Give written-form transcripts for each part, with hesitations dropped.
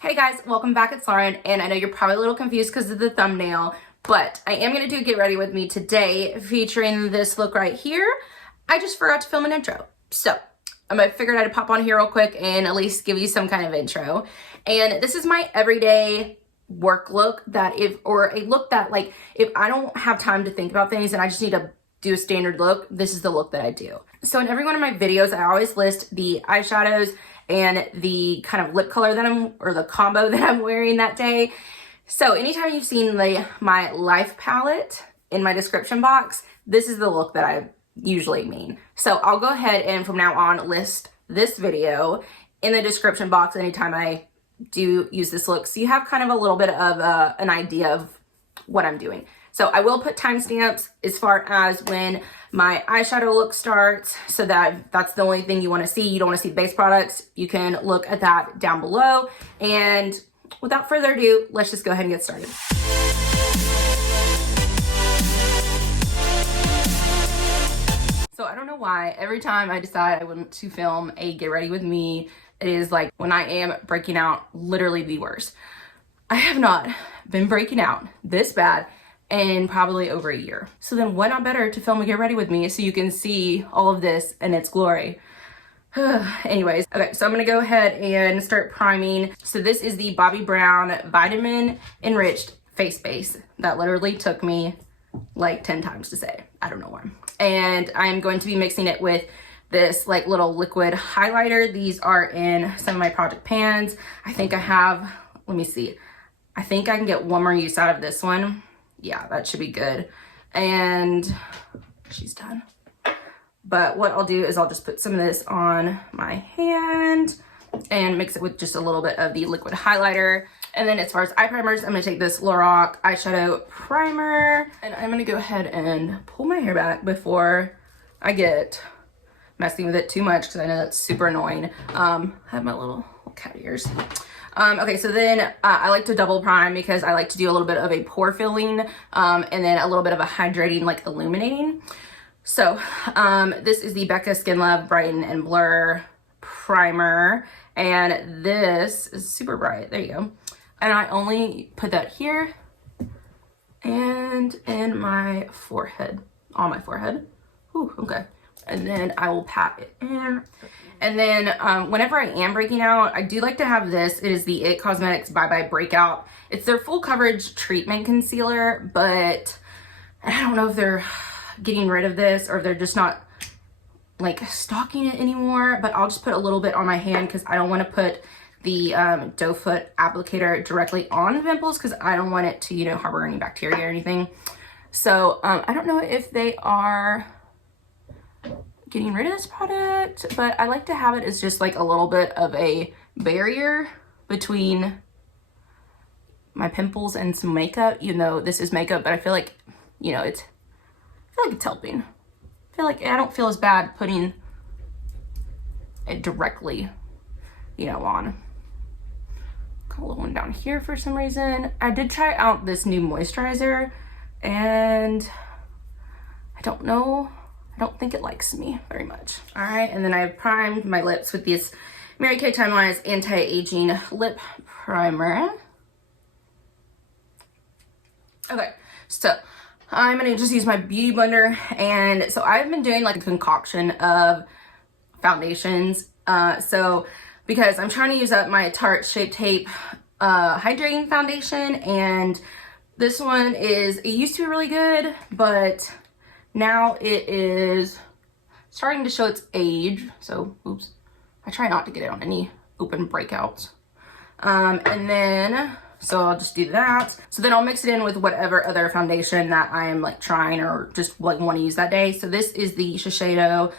Hey guys, welcome back. It's Lauren, and I know you're probably a little confused because of the thumbnail, but I am going to do Get Ready With Me today featuring this look right here. I just forgot to film an intro, so I figured I'd pop on here real quick and at least give you some kind of intro. And this is my everyday work look or a look that like, if I don't have time to think about things and I just need to do a standard look, this is the look that I do. So in every one of my videos, I always list the eyeshadows and the kind of lip color or the combo that I'm wearing that day. So anytime you've seen my Life palette in my description box, this is the look that I usually mean. So I'll go ahead and from now on list this video in the description box anytime I do use this look. So you have kind of a little bit of an idea of what I'm doing. So I will put timestamps as far as when my eyeshadow look starts, so that's the only thing you want to see. You don't want to see the base products. You can look at that down below. And without further ado, let's just go ahead and get started. So I don't know why every time I decide I want to film a Get Ready With Me, it is like when I am breaking out, literally the worst. I have not been breaking out this bad in probably over a year. So then what not better to film a Get Ready With Me so you can see all of this in its glory. Anyways, okay, so I'm gonna go ahead and start priming. So this is the Bobbi Brown Vitamin Enriched Face Base. That literally took me like 10 times to say. I don't know why. And I'm going to be mixing it with this like little liquid highlighter. These are in some of my project pans. I think I have, let me see. I think I can get one more use out of this one. Yeah, that should be good. And she's done. But what I'll do is I'll just put some of this on my hand and mix it with just a little bit of the liquid highlighter. And then as far as eye primers, I'm gonna take this Lorac eyeshadow primer, and I'm gonna go ahead and pull my hair back before I get messing with it too much, because I know that's super annoying. I have my little cat ears. Okay, so then I like to double prime because I like to do a little bit of a pore filling and then a little bit of a hydrating, like illuminating. So this is the Becca Skin Love Brighten and Blur primer, and this is super bright. There you go. And I only put that here and in my forehead, on my forehead. Ooh, okay. And then I will pat it in. And then whenever I am breaking out, I do like to have this. It is the IT Cosmetics Bye Bye Breakout. It's their full coverage treatment concealer, but I don't know if they're getting rid of this or if they're just not like stocking it anymore. But I'll just put a little bit on my hand because I don't want to put the doe foot applicator directly on the pimples because I don't want it to, you know, harbor any bacteria or anything. So I don't know if they are getting rid of this product, but I like to have it as just like a little bit of a barrier between my pimples and some makeup, even though this is makeup, but I feel like, you know, I feel like it's helping. I feel like I don't feel as bad putting it directly, you know, on. Got a little one down here for some reason. I did try out this new moisturizer and I don't know. I don't think it likes me very much. All right, and then I've primed my lips with this Mary Kay Time-Wise Anti-Aging Lip Primer. Okay, so I'm gonna just use my Beauty Blender, and so I've been doing like a concoction of foundations. So because I'm trying to use up my Tarte Shape Tape Hydrating Foundation, and this one it used to be really good, but now it is starting to show its age. So, oops. I try not to get it on any open breakouts. And then, so I'll just do that. So then I'll mix it in with whatever other foundation that I am like trying or just like want to use that day. So this is the Shiseido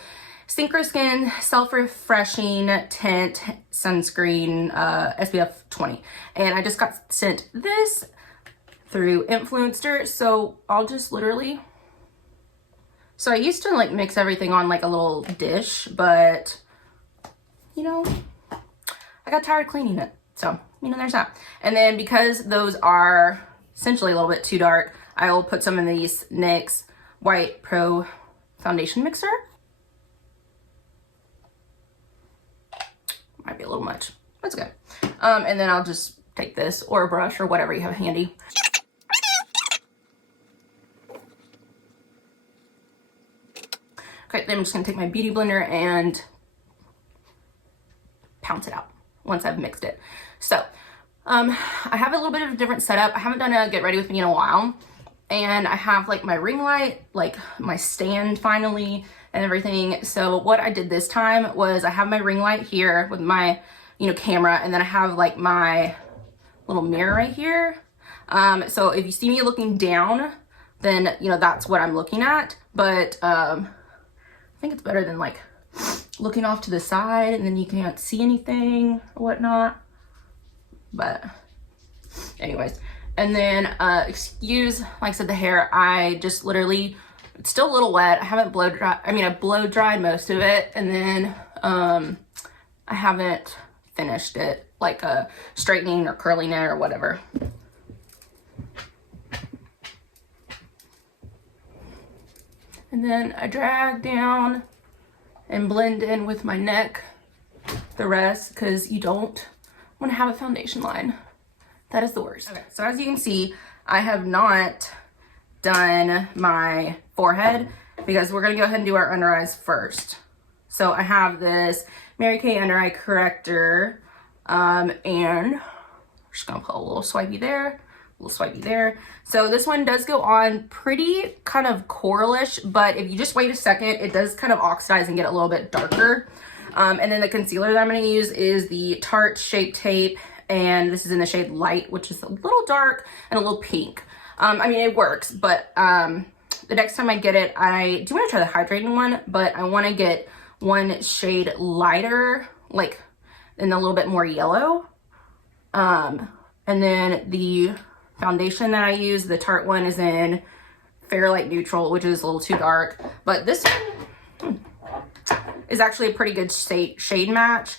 Synchro Skin Self-Refreshing Tint Sunscreen SPF 20. And I just got sent this through Influencer. So I'll just literally... So I used to like mix everything on like a little dish, but you know, I got tired of cleaning it. So, you know, there's that. And then because those are essentially a little bit too dark, I will put some of these NYX White Pro Foundation Mixer. Might be a little much. That's good. And then I'll just take this or a brush or whatever you have handy. Okay, then I'm just gonna take my beauty blender and pounce it out once I've mixed it. So, I have a little bit of a different setup. I haven't done a get ready with me in a while. And I have like my ring light, like my stand finally and everything. So what I did this time was I have my ring light here with my, camera, and then I have like my little mirror right here. So if you see me looking down, then, that's what I'm looking at. But I think it's better than like looking off to the side and then you can't see anything or whatnot. But anyways. And then, excuse, like I said, the hair, I just literally, it's still a little wet. I haven't blow dry, I blow dried most of it. And then, I haven't finished it, like, straightening or curling it or whatever. And then I drag down and blend in with my neck the rest, because you don't want to have a foundation line. That is the worst. Okay, so as you can see, I have not done my forehead because we're gonna go ahead and do our under eyes first. So I have this Mary Kay under eye corrector, and I'm just gonna put a little swipey there, a little swipey there. So this one does go on pretty kind of coralish, but if you just wait a second, it does kind of oxidize and get a little bit darker. And then the concealer that I'm gonna use is the Tarte Shape Tape, and this is in the shade Light, which is a little dark and a little pink. It works, but the next time I get it, I do want to try the hydrating one, but I want to get one shade lighter, like in a little bit more yellow. And then the foundation that I use, the Tarte one, is in Fair Light Neutral, which is a little too dark. But this one is actually a pretty good shade match.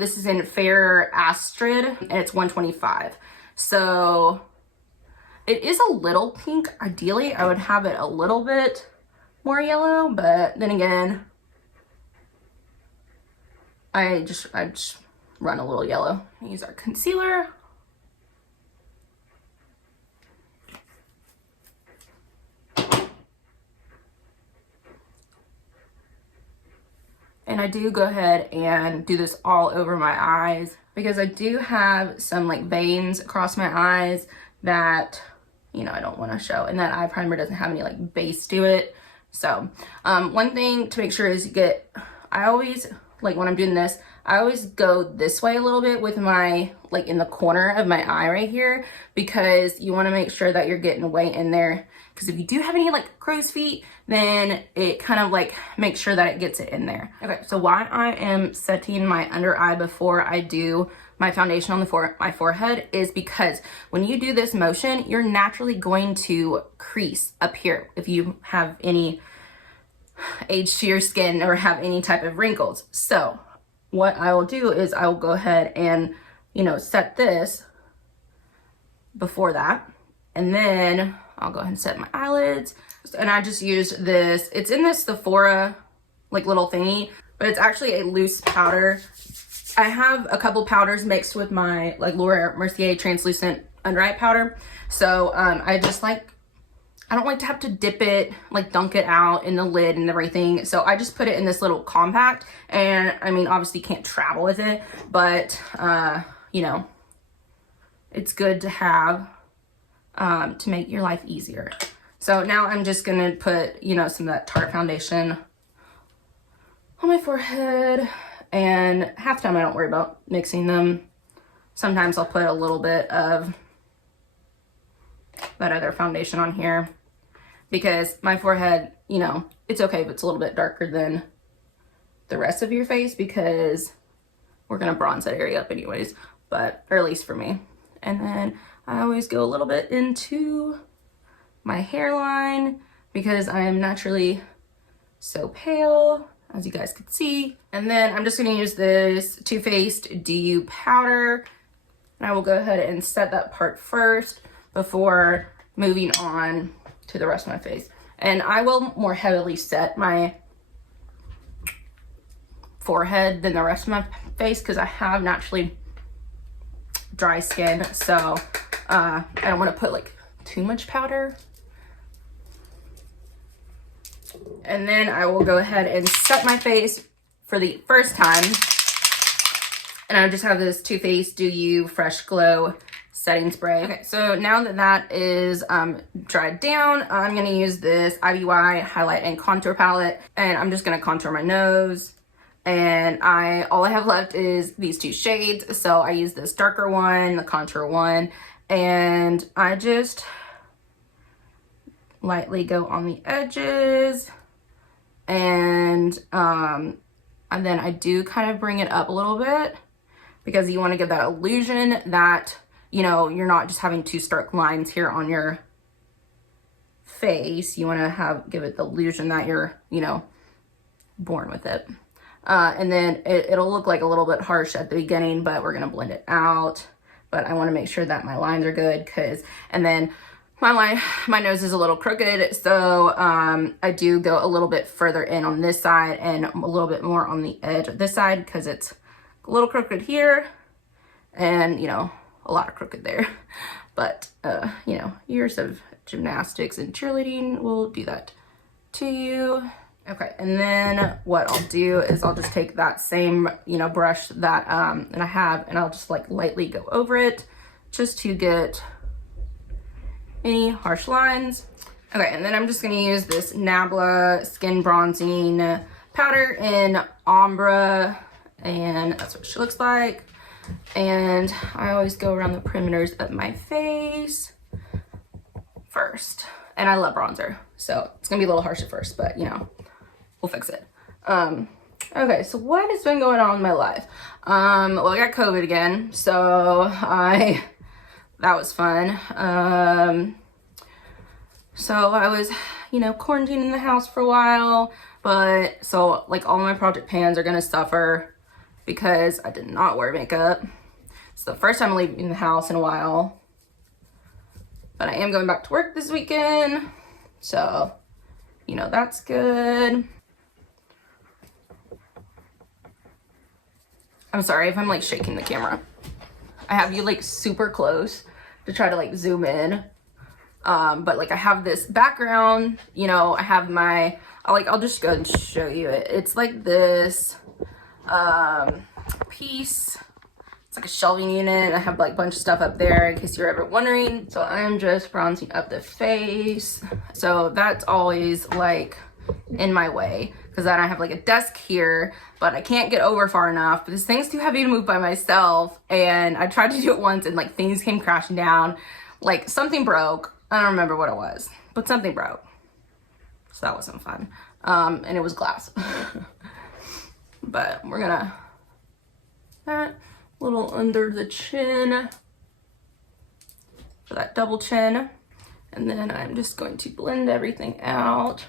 This is in Fair Astrid, and it's 125. So it is a little pink. Ideally, I would have it a little bit more yellow, but then again, I just run a little yellow. Use our concealer. And I do go ahead and do this all over my eyes because I do have some like veins across my eyes that, I don't want to show. And that eye primer doesn't have any like base to it. So one thing to make sure is I always, like when I'm doing this, I always go this way a little bit with my, like in the corner of my eye right here, because you want to make sure that you're getting way in there. Because if you do have any like crow's feet, then it kind of like makes sure that it gets it in there. Okay, so why I am setting my under eye before I do my foundation on my forehead is because when you do this motion, you're naturally going to crease up here if you have any age to your skin or have any type of wrinkles. So what I will do is I will go ahead and, set this before that. And then I'll go ahead and set my eyelids. And I just used this, it's in this Sephora like little thingy, but it's actually a loose powder. I have a couple powders mixed with my like Laura Mercier translucent under eye powder. So I don't like to have to dip it, like dunk it out in the lid and everything. So I just put it in this little compact, and obviously can't travel with it, but it's good to have to make your life easier. So now I'm just gonna put, some of that Tarte foundation on my forehead, and half the time I don't worry about mixing them. Sometimes I'll put a little bit of that other foundation on here because my forehead, it's okay if it's a little bit darker than the rest of your face because we're gonna bronze that area up anyways, or at least for me. And then I always go a little bit into my hairline because I am naturally so pale, as you guys can see. And then I'm just gonna use this Too Faced DU powder. And I will go ahead and set that part first before moving on to the rest of my face. And I will more heavily set my forehead than the rest of my face because I have naturally dry skin, so I don't want to put like too much powder. And then I will go ahead and set my face for the first time. And I just have this Too Faced Do You Fresh Glow setting spray. Okay, so now that that is dried down, I'm gonna use this IBY highlight and contour palette, and I'm just gonna contour my nose. And all I have left is these two shades. So I use this darker one, the contour one, and I just lightly go on the edges. And then I do kind of bring it up a little bit because you want to give that illusion that, you know, you're not just having two stark lines here on your face. You want to give it the illusion that you're, you know, born with it. And then it'll look like a little bit harsh at the beginning, but we're going to blend it out. But I want to make sure that my lines are good and then my nose is a little crooked, so I do go a little bit further in on this side and a little bit more on the edge of this side because it's a little crooked here and, you know, a lot of crooked there. But, you know, years of gymnastics and cheerleading will do that to you. Okay, and then what I'll do is I'll just take that same, you know, brush that I have, and I'll just like lightly go over it just to get any harsh lines. Okay, and then I'm just gonna use this Nabla Skin Bronzing Powder in Ombre, and that's what she looks like. And I always go around the perimeters of my face first. And I love bronzer, so it's gonna be a little harsh at first, but you know, we'll fix it. Okay, so what has been going on in my life? Well, I got COVID again, so that was fun. So I was, you know, quarantined in the house for a while, but so like all my project pans are gonna suffer because I did not wear makeup. It's the first time I'm leaving the house in a while, but I am going back to work this weekend, so, you know, that's good. I'm sorry if I'm like shaking the camera. I have you like super close to try to like zoom in. But like I have this background, you know, I have I'll just go and show you it. It's like this piece. It's like a shelving unit. I have like a bunch of stuff up there in case you're ever wondering. So I'm just bronzing up the face. So that's always like in my way because then I have like a desk here, but I can't get over far enough. But this thing's too heavy to move by myself. And I tried to do it once and like things came crashing down. Like something broke. I don't remember what it was, but something broke. So that wasn't fun. And it was glass. But we're gonna, that little under the chin for that double chin. And then I'm just going to blend everything out.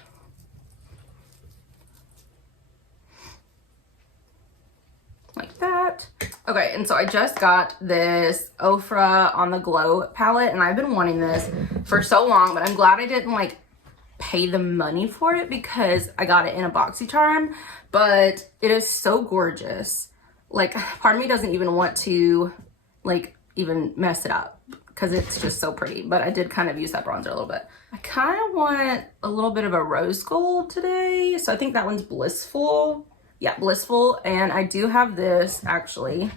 Like that. Okay, and so I just got this Ofra On The Glow palette, and I've been wanting this for so long, but I'm glad I didn't like pay the money for it because I got it in a BoxyCharm, but it is so gorgeous. Like, part of me doesn't even want to like even mess it up because it's just so pretty, but I did kind of use that bronzer a little bit. I kind of want a little bit of a rose gold today, so I think that one's Blissful. Yeah, Blissful. And I do have this actually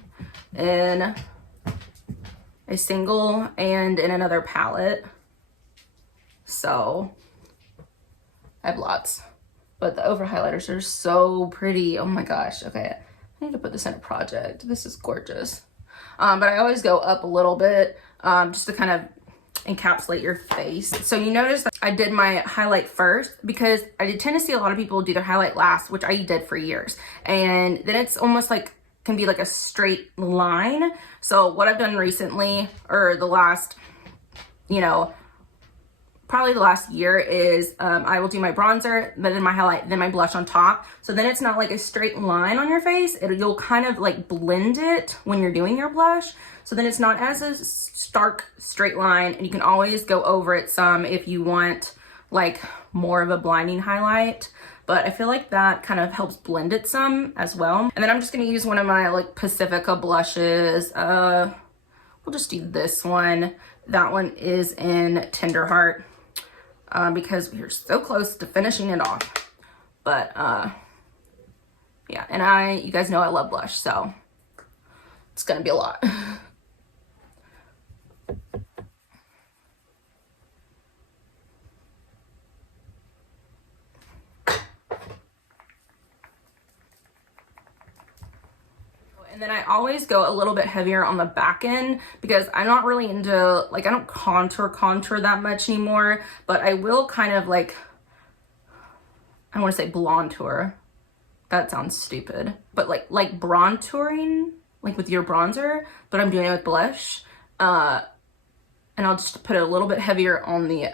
in a single and in another palette. So I have lots. But the over highlighters are so pretty. Oh my gosh. Okay, I need to put this in a project. This is gorgeous. But I always go up a little bit just to kind of encapsulate your face. So you notice that I did my highlight first because I did tend to see a lot of people do their highlight last, which I did for years. And then it's almost like, can be like a straight line. So what I've done recently, or the last, you know, probably the last year is I will do my bronzer, but then my highlight, then my blush on top. So then it's not like a straight line on your face. You'll kind of like blend it when you're doing your blush. So then it's not as a stark straight line, and you can always go over it some if you want like more of a blinding highlight. but I feel like that kind of helps blend it some as well. And then I'm just gonna use one of my like Pacifica blushes. We'll just do this one. That one is in Tenderheart because we're so close to finishing it off. But yeah, and you guys know I love blush, so it's gonna be a lot. And then I always go a little bit heavier on the back end because I'm not really into, like, I don't contour that much anymore, but I will kind of like, I want to say blonde tour. That sounds stupid, but like bronzing, like with your bronzer, but I'm doing it with blush. And I'll just put it a little bit heavier on the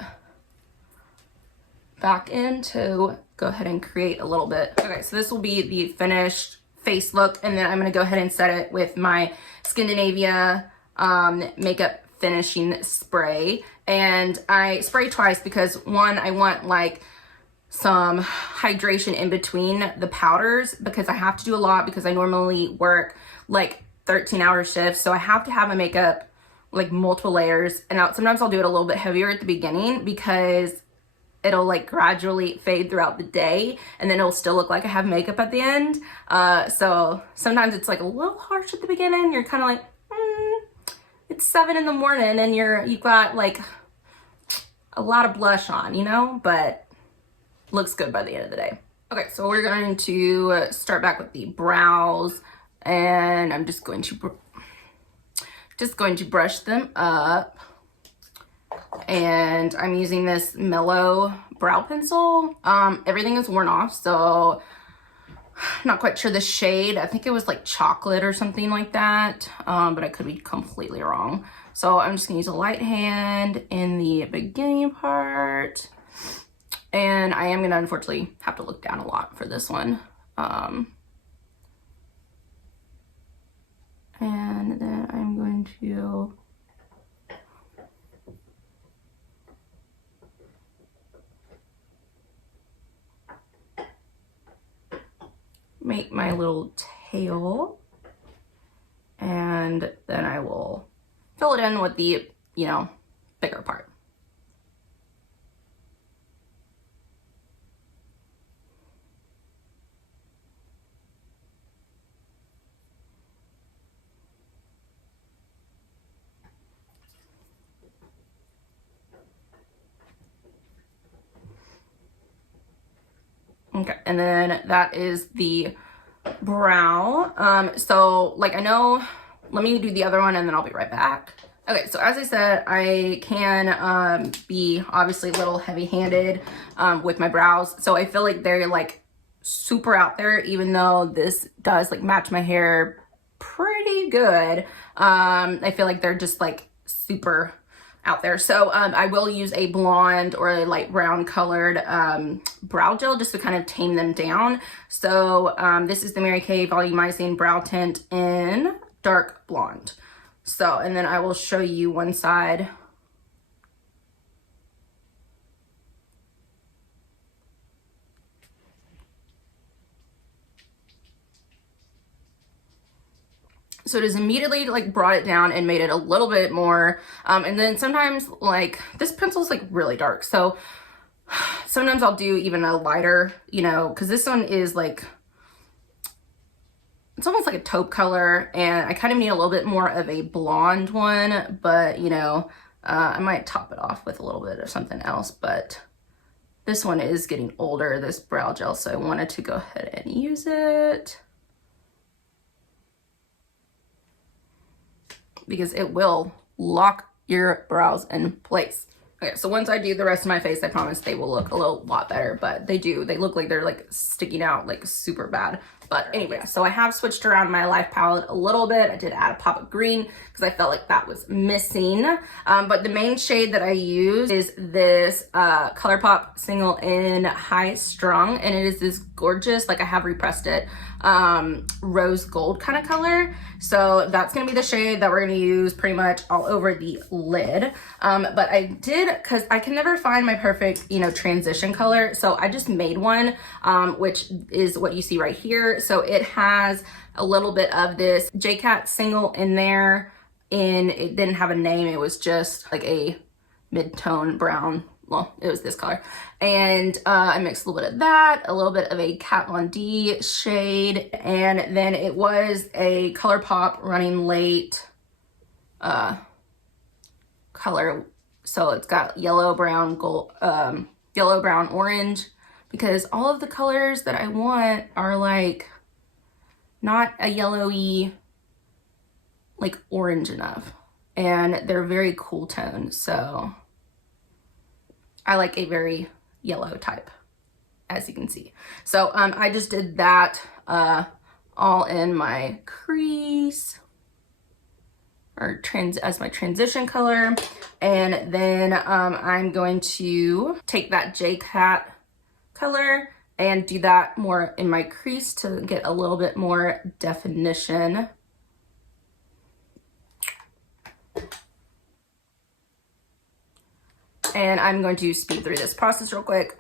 back end to go ahead and create a little bit. Okay, so this will be the finished face look, and then I'm gonna go ahead and set it with my Scandinavia makeup finishing spray. And I spray twice because one, I want like some hydration in between the powders because I have to do a lot because I normally work like 13-hour shifts, so I have to have my makeup like multiple layers. And sometimes I'll do it a little bit heavier at the beginning because it'll like gradually fade throughout the day, and then it'll still look like I have makeup at the end. So sometimes it's like a little harsh at the beginning. You're kind of like, it's 7 in the morning and you've got like a lot of blush on, you know, but looks good by the end of the day. Okay, so we're going to start back with the brows, and I'm just going to brush them up. And I'm using this Mellow brow pencil. Everything is worn off, so I'm not quite sure the shade. I think it was like chocolate or something like that, but I could be completely wrong. So I'm just gonna use a light hand in the beginning part, and I am gonna unfortunately have to look down a lot for this one. And then I'm going to make my little tail, and then I will fill it in with the, you know, bigger part. Okay, and then that is the brow. So like I know, let me do the other one and then I'll be right back. Okay, so as I said, I can be obviously a little heavy-handed with my brows. So I feel like they're like super out there, even though this does like match my hair pretty good. I feel like they're just like super out there. So I will use a blonde or a light brown colored brow gel just to kind of tame them down. So this is the Mary Kay Volumizing Brow Tint in dark blonde. So, and then I will show you one side. So it has immediately like brought it down and made it a little bit more. And then sometimes like this pencil is like really dark. So sometimes I'll do even a lighter, you know, cause this one is like, it's almost like a taupe color, and I kind of need a little bit more of a blonde one, but you know, I might top it off with a little bit of something else, but this one is getting older, this brow gel. So I wanted to go ahead and use it, because it will lock your brows in place. Okay, so once I do the rest of my face, I promise they will look a lot better, but they do. They look like they're like sticking out like super bad. But anyway, so I have switched around my Life palette a little bit. I did add a pop of green because I felt like that was missing. But the main shade that I use is this ColourPop Single in High Strung, and it is this gorgeous, like I have repressed it, rose gold kind of color. So that's gonna be the shade that we're gonna use pretty much all over the lid. But I did, because I can never find my perfect, you know, transition color, so I just made one, which is what you see right here. So it has a little bit of this J-Cat Single in there, and it didn't have a name. It was just like a mid-tone brown. Well, it was this color. And I mixed a little bit of that, a little bit of a Kat Von D shade, and then it was a ColourPop Running Late color. So it's got yellow, brown, gold, yellow, brown, orange, because all of the colors that I want are like not a yellowy, like orange enough. And they're very cool tone. So I like a very yellow type, as you can see. So I just did that all in my crease, or as my transition color. And then I'm going to take that J-Cat color and do that more in my crease to get a little bit more definition. And I'm going to speed through this process real quick.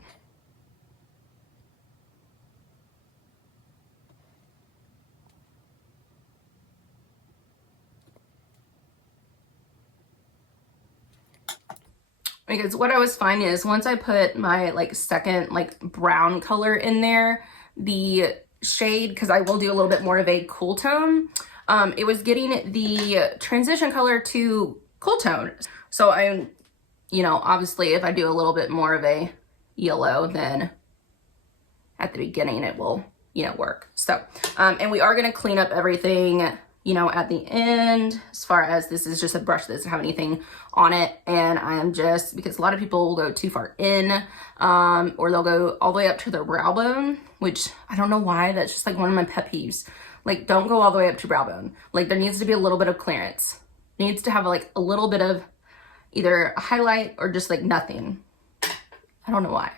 Because what I was finding is once I put my like second like brown color in there, the shade, because I will do a little bit more of a cool tone, it was getting the transition color to cool tone. So I'm, you know, obviously if I do a little bit more of a yellow, then at the beginning it will, you know, work. So, and we are going to clean up everything, you know, at the end, as far as this is just a brush that doesn't have anything on it. And I am just, because a lot of people will go too far in, or they'll go all the way up to their brow bone, which I don't know why. That's just like one of my pet peeves. Like, don't go all the way up to brow bone. Like, there needs to be a little bit of clearance. It needs to have like a little bit of either a highlight or just like nothing. I don't know why.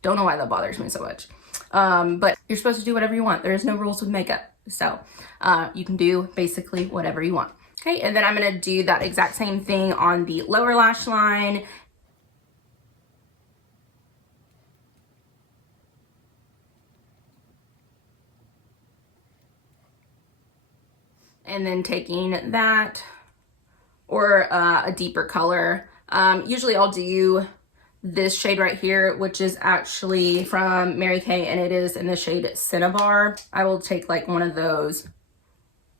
Don't know why that bothers me so much. But you're supposed to do whatever you want. There is no rules with makeup. So you can do basically whatever you want. Okay, and then I'm gonna do that exact same thing on the lower lash line. And then taking that, or a deeper color. Usually I'll do this shade right here, which is actually from Mary Kay, and it is in the shade Cinnabar. I will take like one of those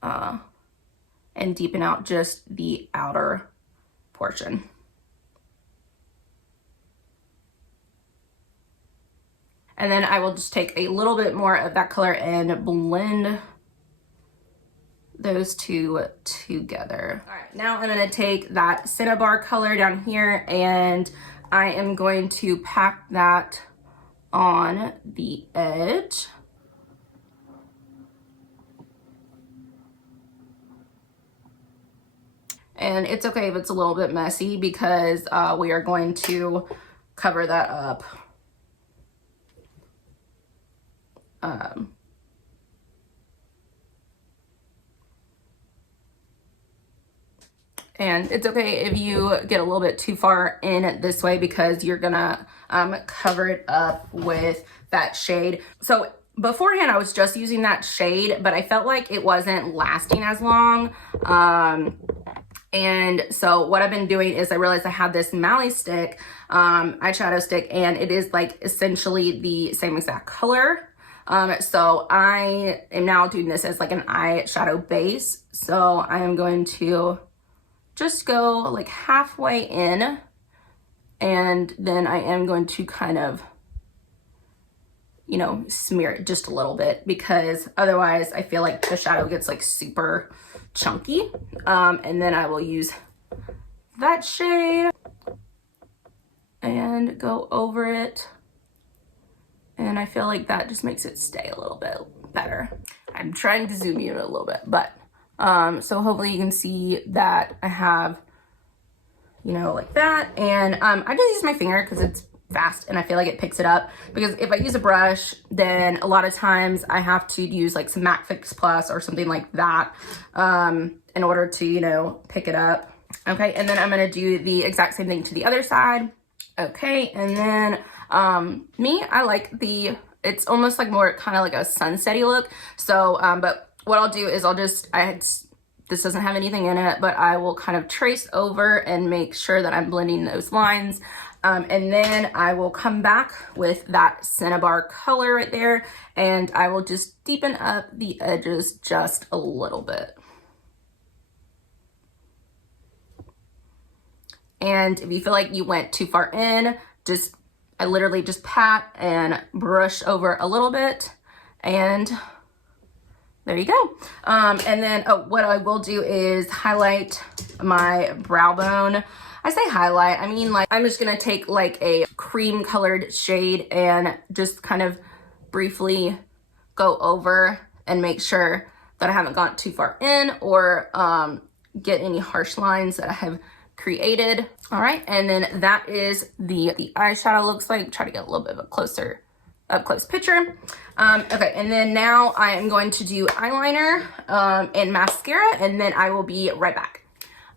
and deepen out just the outer portion. And then I will just take a little bit more of that color and blend those two together. All right, now I'm gonna take that Cinnabar color down here, and I am going to pack that on the edge. And it's okay if it's a little bit messy, because we are going to cover that up. And it's okay if you get a little bit too far in this way, because you're gonna cover it up with that shade. So beforehand I was just using that shade, but I felt like it wasn't lasting as long. And so what I've been doing is I realized I had this Mally stick, eyeshadow stick, and it is like essentially the same exact color. So I am now doing this as like an eyeshadow base. So I am going to just go like halfway in, and then I am going to kind of, you know, smear it just a little bit, because otherwise I feel like the shadow gets like super chunky. And then I will use that shade and go over it, and I feel like that just makes it stay a little bit better. I'm trying to zoom you in a little bit, but so hopefully you can see that I have, you know, like that. And I just use my finger because it's fast and I feel like it picks it up, because if I use a brush, then a lot of times I have to use like some MAC Fix Plus or something like that in order to, you know, pick it up. Okay, and then I'm gonna do the exact same thing to the other side. Okay, and then I like it's almost like more kind of like a sunsetty look. So but what I'll do is this doesn't have anything in it, but I will kind of trace over and make sure that I'm blending those lines. And then I will come back with that Cinnabar color right there, and I will just deepen up the edges just a little bit. And if you feel like you went too far in, I literally just pat and brush over a little bit, and there you go. And then what I will do is highlight my brow bone. I say highlight, I mean like I'm just gonna take like a cream colored shade and just kind of briefly go over and make sure that I haven't gone too far in or get any harsh lines that I have created. All right, and then that is the eyeshadow looks like. Try to get a little bit of a up close picture. Okay, and then now I am going to do eyeliner and mascara, and then I will be right back.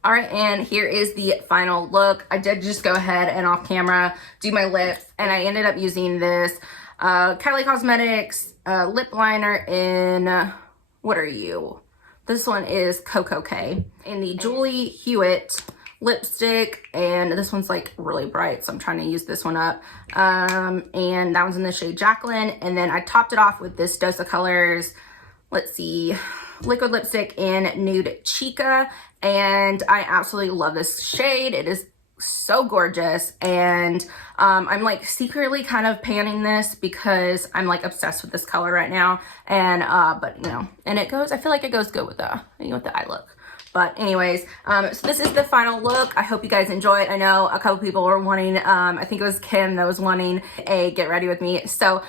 All right, and here is the final look. I did just go ahead and off camera do my lips, and I ended up using this Kylie Cosmetics lip liner in, what are you? This one is Coco K, in the Julie Hewitt lipstick, and this one's like really bright, so I'm trying to use this one up. And that one's in the shade Jacqueline, and then I topped it off with this Dose of Colors, let's see, liquid lipstick in Nude Chica, and I absolutely love this shade. It is so gorgeous, and I'm like secretly kind of panning this because I'm like obsessed with this color right now, and but you know, and it goes, I feel like it goes good with the eye look. But anyways, so this is the final look. I hope you guys enjoy it. I know a couple people were wanting, I think it was Kim that was wanting a get ready with me. So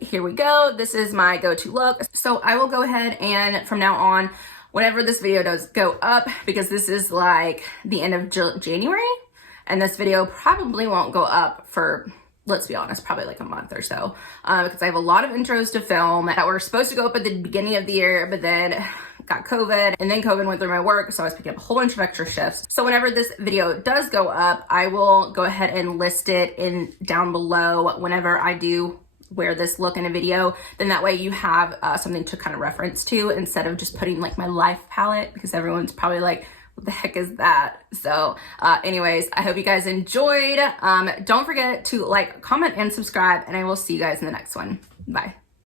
here we go. This is my go-to look. So I will go ahead and from now on, whenever this video does go up, because this is like the end of January, and this video probably won't go up for, let's be honest, probably like a month or so, because I have a lot of intros to film that were supposed to go up at the beginning of the year, but then got COVID, and then COVID went through my work, so I was picking up a whole bunch of extra shifts. So whenever this video does go up, I will go ahead and list it in down below whenever I do wear this look in a video, then that way you have something to kind of reference to instead of just putting like my life palette, because everyone's probably like, what the heck is that? So anyways, I hope you guys enjoyed. Don't forget to like, comment, and subscribe, and I will see you guys in the next one. Bye.